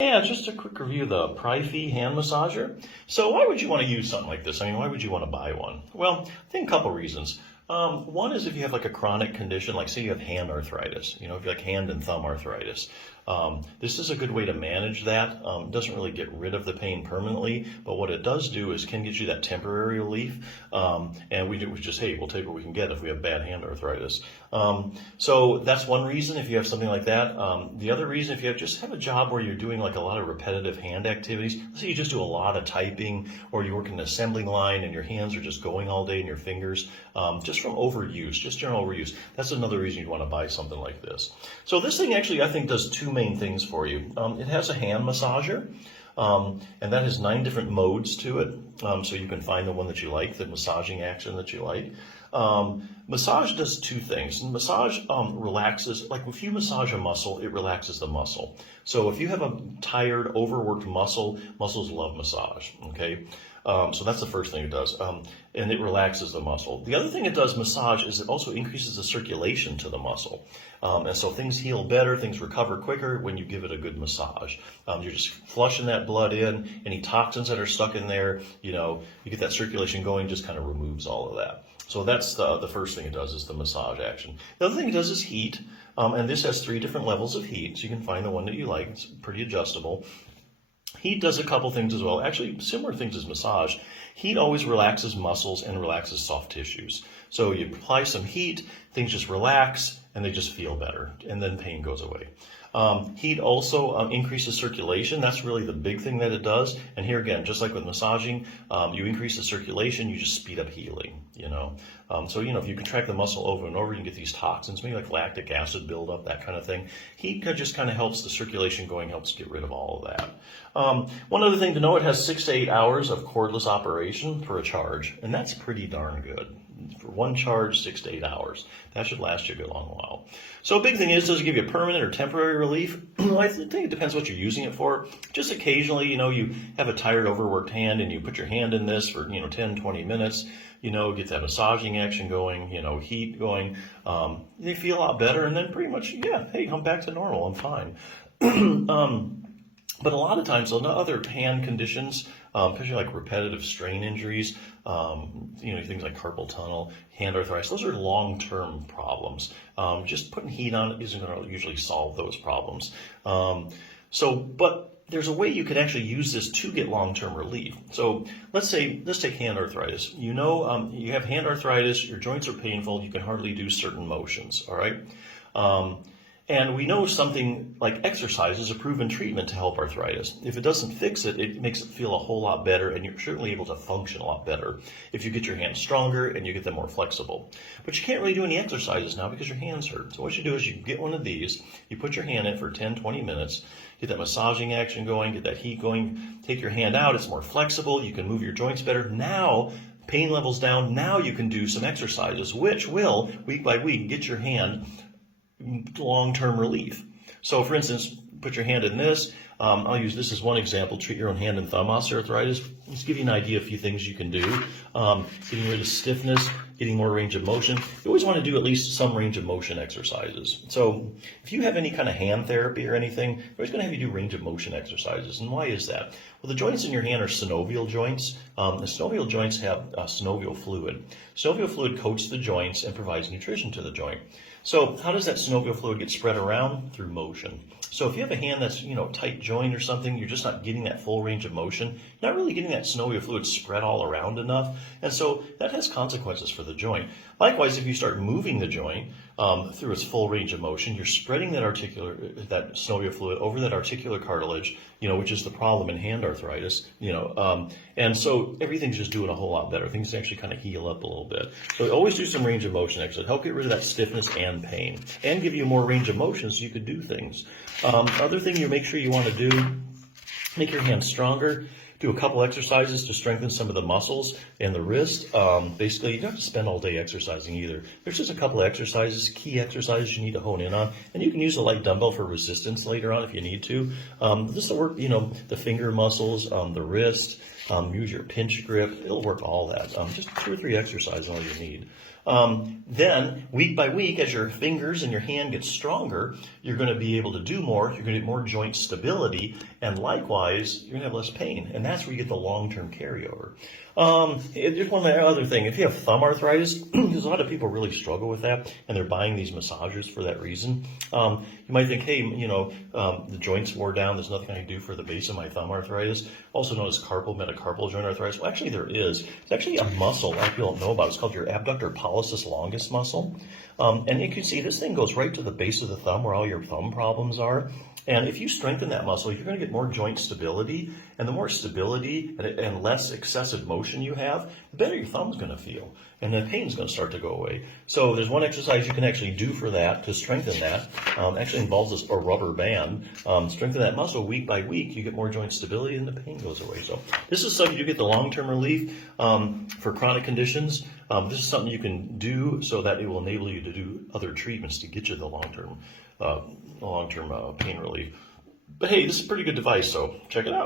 Yeah, just a quick review of the Pryfey hand massager. So why would you want to use something like this? I mean, why would you want to buy one? Well, I think a couple reasons. One is if you have like a chronic condition, like say you have hand arthritis, you know, if you have like hand and thumb arthritis. This is a good way to manage that. It doesn't really get rid of the pain permanently, but what it does do is can get you that temporary relief. And we just, hey, we'll take what we can get if we have bad hand arthritis. So that's one reason if you have something like that. The other reason if you just have a job where you're doing like a lot of repetitive hand activities, let's say you just do a lot of typing or you work in an assembling line and your hands are just going all day and your fingers, just from overuse, just general overuse. That's another reason you'd want to buy something like this. So this thing actually I think does two main things for you. It has a hand massager, and that has 9 different modes to it, so you can find the one that you like, the massaging action that you like. Massage does 2 things. Massage relaxes, like if you massage a muscle, it relaxes the muscle. So if you have a tired, overworked muscle, muscles love massage, okay? So that's the first thing it does, and it relaxes the muscle. The other thing it does, massage, is it also increases the circulation to the muscle. And so things heal better, things recover quicker when you give it a good massage. You're just flushing that blood in, any toxins that are stuck in there, you know, you get that circulation going, just kind of removes all of that. So that's the first thing it does is the massage action. The other thing it does is heat, and this has 3 different levels of heat, so you can find the one that you like. It's pretty adjustable. Heat does a couple things as well, actually similar things as massage. Heat always relaxes muscles and relaxes soft tissues. So you apply some heat, things just relax and they just feel better, and then pain goes away. Heat also increases circulation. That's really the big thing that it does. And here again, just like with massaging, you increase the circulation, you just speed up healing, you know. So, you know, if you contract the muscle over and over, you can get these toxins, maybe like lactic acid buildup, that kind of thing. Heat just kind of helps the circulation going, helps get rid of all of that. One other thing to know, it has 6 to 8 hours of cordless operation for a charge, and that's pretty darn good. For one charge, 6 to 8 hours. That should last you a good long while. So a big thing is, does it give you a permanent or temporary relief? I think it depends what you're using it for. Just occasionally, you know, you have a tired, overworked hand and you put your hand in this for, you know, 10, 20 minutes, you know, get that massaging action going, you know, heat going. They feel a lot better, and then pretty much, yeah, hey, I'm back to normal, I'm fine. But a lot of times, other hand conditions, especially like repetitive strain injuries, you know, things like carpal tunnel, hand arthritis, those are long-term problems. Just putting heat on it isn't going to usually solve those problems. But there's a way you could actually use this to get long-term relief. So let's take hand arthritis. You know, you have hand arthritis, your joints are painful, you can hardly do certain motions, all right? And we know something like exercise is a proven treatment to help arthritis. If it doesn't fix it, it makes it feel a whole lot better, and you're certainly able to function a lot better if you get your hands stronger and you get them more flexible. But you can't really do any exercises now because your hands hurt. So what you do is you get one of these, you put your hand in for 10, 20 minutes, get that massaging action going, get that heat going, take your hand out, it's more flexible, you can move your joints better. Now, pain levels down, now you can do some exercises, which will, week by week, get your hand long-term relief. So for instance, put your hand in this. I'll use this as one example. Treat your own hand and thumb osteoarthritis. Let's give you an idea of a few things you can do. Getting rid of stiffness, getting more range of motion. You always want to do at least some range of motion exercises. So if you have any kind of hand therapy or anything, they're always going to have you do range of motion exercises. And why is that? Well, the joints in your hand are synovial joints. The synovial joints have synovial fluid. Synovial fluid coats the joints and provides nutrition to the joint. So how does that synovial fluid get spread around? Through motion. So if you have a hand that's, you know, tight joint or something, you're just not getting that full range of motion, you're not really getting that synovial fluid spread all around enough, and so that has consequences for the joint. Likewise, if you start moving the joint through its full range of motion, you're spreading that synovial fluid over that articular cartilage, you know, which is the problem in hand arthritis, you know, and so everything's just doing a whole lot better. Things actually kind of heal up a little bit. So always do some range of motion exercise. Help get rid of that stiffness and pain, and give you more range of motion so you could do things. Other thing you make sure you want to do, make your hands stronger. Do a couple exercises to strengthen some of the muscles and the wrist. Basically, you don't have to spend all day exercising either. There's just a couple of exercises, key exercises you need to hone in on, and you can use a light dumbbell for resistance later on if you need to. This will work, you know, the finger muscles, the wrist, use your pinch grip. It'll work all that. Just 2 or 3 exercises, all you need. Then, week by week, as your fingers and your hand get stronger, you're going to be able to do more, you're going to get more joint stability, and likewise, you're going to have less pain. And that's where you get the long-term carryover. Just one other thing, if you have thumb arthritis, because a lot of people really struggle with that, and they're buying these massagers for that reason. You might think, hey, the joints wore down, there's nothing I can do for the base of my thumb arthritis, also known as carpal metacarpal joint arthritis. Well, actually there is. It's actually a muscle a lot of people don't know about. It's called your abductor pollicis longus muscle. And you can see this thing goes right to the base of the thumb where all your thumb problems are. And if you strengthen that muscle, you're going to get more joint stability. And the more stability and less excessive motion you have, the better your thumb's going to feel. And the pain's going to start to go away. So there's one exercise you can actually do for that, to strengthen that. Actually involves a rubber band. Strengthen that muscle week by week. You get more joint stability and the pain goes away. So this is something you get the long-term relief for chronic conditions. This is something you can do so that it will enable you to do other treatments to get you the long-term pain relief. But hey, this is a pretty good device, so check it out.